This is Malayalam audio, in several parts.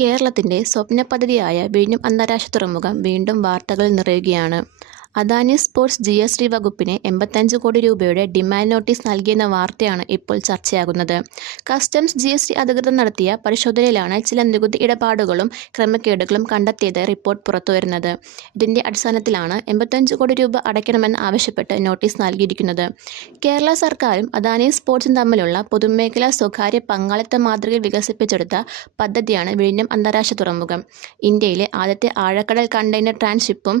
കേരളത്തിന്റെ സ്വപ്ന പദ്ധതിയായ വിഴിഞ്ഞം അന്താരാഷ്ട്ര തുറമുഖം വീണ്ടും വാർത്തകളിൽ നിറയുകയാണ്. അദാനി സ്പോർട്സ് GST വകുപ്പിന് 85 കോടി രൂപയുടെ ഡിമാൻഡ് നോട്ടീസ് നൽകിയെന്ന വാർത്തയാണ് ഇപ്പോൾ ചർച്ചയാകുന്നത്. കസ്റ്റംസ് GST അധികൃതർ നടത്തിയ പരിശോധനയിലാണ് ചില നികുതി ഇടപാടുകളും ക്രമക്കേടുകളും കണ്ടെത്തിയതായി റിപ്പോർട്ട് പുറത്തുവരുന്നത്. ഇതിന്റെ അടിസ്ഥാനത്തിലാണ് 85 കോടി രൂപ അടയ്ക്കണമെന്ന് ആവശ്യപ്പെട്ട് നോട്ടീസ് നൽകിയിരിക്കുന്നത്. കേരള സർക്കാരും അദാനി സ്പോർട്സും തമ്മിലുള്ള പൊതുമേഖലാ സ്വകാര്യ പങ്കാളിത്ത മാതൃകയിൽ വികസിപ്പിച്ചെടുത്ത പദ്ധതിയാണ് വിഴിഞ്ഞം അന്താരാഷ്ട്ര തുറമുഖം. ഇന്ത്യയിലെ ആദ്യത്തെ ആഴക്കടൽ കണ്ടെയ്നർ ട്രാൻസ്ഷിപ്പും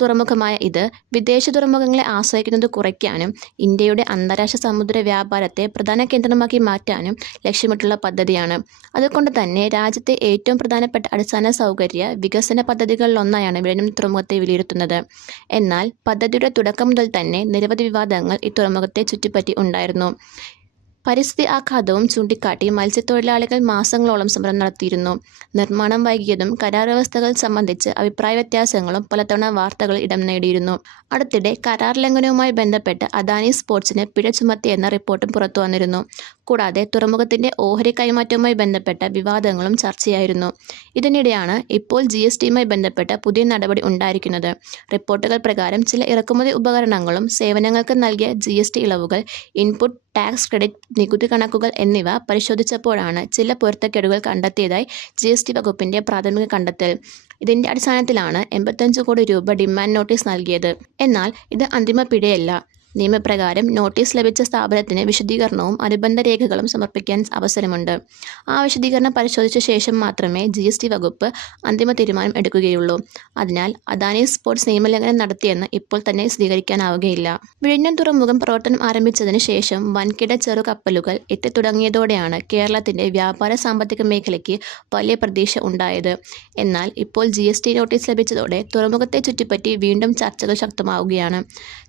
തുറമുഖമായ ഇത് വിദേശ തുറമുഖങ്ങളെ ആശ്രയിക്കുന്നത് കുറയ്ക്കാനും ഇന്ത്യയുടെ അന്താരാഷ്ട്ര സമുദ്ര വ്യാപാരത്തെ പ്രധാന കേന്ദ്രമാക്കി മാറ്റാനും ലക്ഷ്യമിട്ടുള്ള പദ്ധതിയാണ്. അതുകൊണ്ട് തന്നെ രാജ്യത്തെ ഏറ്റവും പ്രധാനപ്പെട്ട അടിസ്ഥാന സൗകര്യ വികസന പദ്ധതികളിലൊന്നായാണ് വിഴിഞ്ഞം തുറമുഖത്തെ വിലയിരുത്തുന്നത്. എന്നാൽ പദ്ധതിയുടെ തുടക്കം മുതൽ തന്നെ നിരവധി വിവാദങ്ങൾ ഈ തുറമുഖത്തെ ചുറ്റിപ്പറ്റി ഉണ്ടായിരുന്നു. പരിസ്ഥിതി ആഘാതവും ചൂണ്ടിക്കാട്ടി മത്സ്യത്തൊഴിലാളികൾ മാസങ്ങളോളം സമരം നടത്തിയിരുന്നു. നിർമ്മാണം വൈകിയതും കരാർ വ്യവസ്ഥകൾ സംബന്ധിച്ച് അഭിപ്രായ വ്യത്യാസങ്ങളും പലതവണ വാർത്തകളിൽ ഇടം നേടിയിരുന്നു. അടുത്തിടെ കരാർ ലംഘനവുമായി ബന്ധപ്പെട്ട് അദാനി സ്പോർട്സിന് പിഴ ചുമത്തിയെന്ന റിപ്പോർട്ടും പുറത്തു വന്നിരുന്നു. കൂടാതെ തുറമുഖത്തിന്റെ ഓഹരി കൈമാറ്റവുമായി ബന്ധപ്പെട്ട വിവാദങ്ങളും ചർച്ചയായിരുന്നു. ഇതിനിടെയാണ് ഇപ്പോൾ GSTയുമായി ബന്ധപ്പെട്ട പുതിയ നടപടി ഉണ്ടായിരിക്കുന്നത്. റിപ്പോർട്ടുകൾ പ്രകാരം ചില ഇറക്കുമതി ഉപകരണങ്ങളും സേവനങ്ങൾക്ക് നൽകിയ GST ഇളവുകൾ, ഇൻപുട്ട് ടാക്സ് ക്രെഡിറ്റ്, നികുതി കണക്കുകൾ എന്നിവ പരിശോധിച്ചപ്പോഴാണ് ചില പൊരുത്തക്കേടുകൾ കണ്ടെത്തിയതായി GST വകുപ്പിന്റെ പ്രാഥമിക കണ്ടെത്തൽ. ഇതിന്റെ അടിസ്ഥാനത്തിലാണ് 85 കോടി രൂപ ഡിമാൻഡ് നോട്ടീസ് നൽകിയത്. എന്നാൽ ഇത് അന്തിമ പിഴയല്ല. നിയമപ്രകാരം നോട്ടീസ് ലഭിച്ച സ്ഥാപനത്തിന് വിശദീകരണവും അനുബന്ധ രേഖകളും സമർപ്പിക്കാൻ അവസരമുണ്ട്. ആ വിശദീകരണം പരിശോധിച്ച ശേഷം മാത്രമേ GST വകുപ്പ് അന്തിമ തീരുമാനം എടുക്കുകയുള്ളൂ. അതിനാൽ അദാനി സ്പോർട്സ് നിയമലംഘനം നടത്തിയെന്ന് ഇപ്പോൾ തന്നെ സ്ഥിരീകരിക്കാനാവുകയില്ല. വിഴിഞ്ഞം തുറമുഖം പ്രവർത്തനം ആരംഭിച്ചതിന് ശേഷം വൻകിട ചെറുകപ്പലുകൾ എത്തിത്തുടങ്ങിയതോടെയാണ് കേരളത്തിന്റെ വ്യാപാര സാമ്പത്തിക മേഖലയ്ക്ക് വലിയ പ്രതീക്ഷ ഉണ്ടായത്. എന്നാൽ ഇപ്പോൾ GST നോട്ടീസ് ലഭിച്ചതോടെ തുറമുഖത്തെ ചുറ്റിപ്പറ്റി വീണ്ടും ചർച്ചകൾ ശക്തമാവുകയാണ്.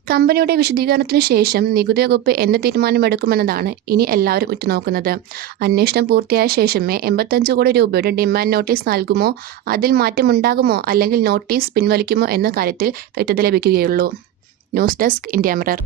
കമ്പനിയുടെ വിശദീകരണത്തിനു ശേഷം നികുതി വകുപ്പ് എന്ത് തീരുമാനമെടുക്കുമെന്നതാണ് ഇനി എല്ലാവരും ഉറ്റുനോക്കുന്നത്. അന്വേഷണം പൂർത്തിയായ ശേഷമേ 85 കോടി രൂപയുടെ ഡിമാൻഡ് നോട്ടീസ് നൽകുമോ, അതിൽ മാറ്റമുണ്ടാകുമോ, അല്ലെങ്കിൽ നോട്ടീസ് പിൻവലിക്കുമോ എന്ന കാര്യത്തിൽ വ്യക്തത ലഭിക്കുകയുള്ളൂ. News desk, India mirror.